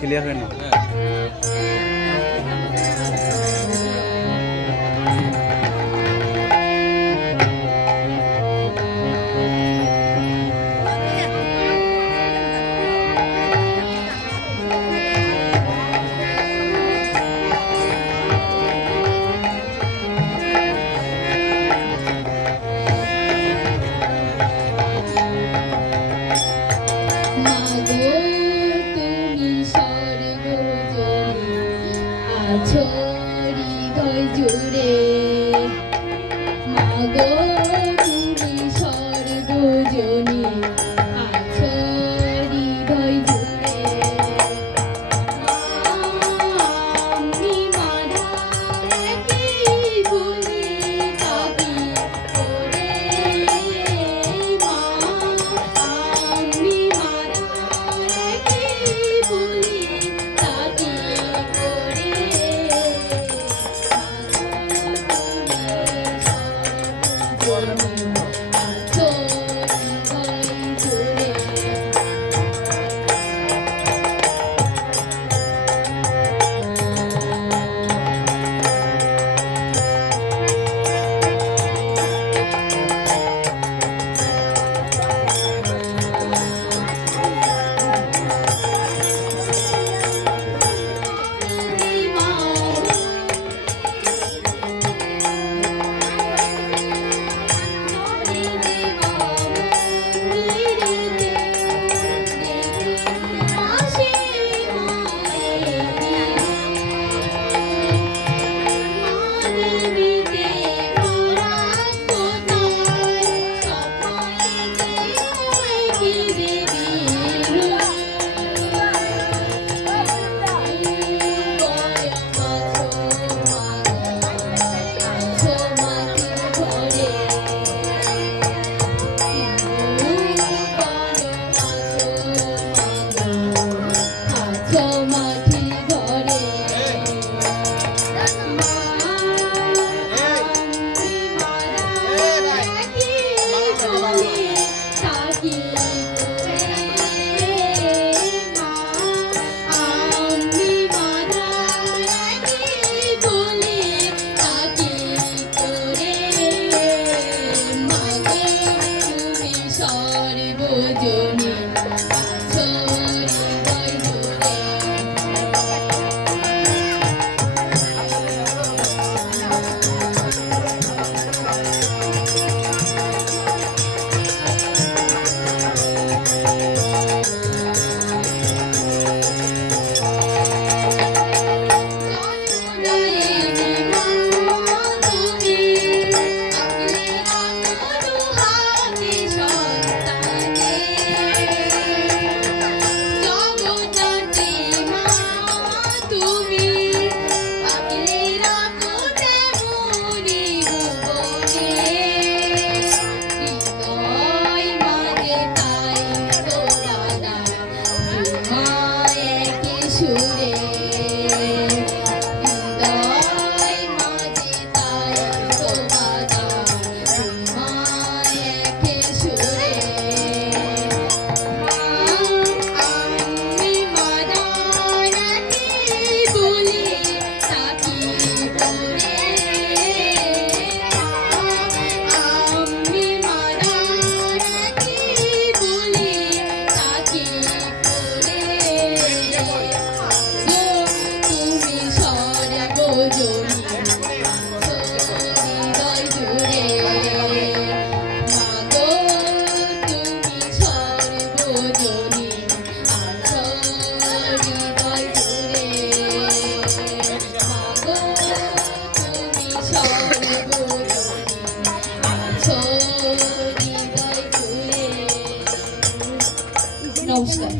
que le হৃদয় জুড়ে। মাগো what I mean. do Thank you. নমস্কার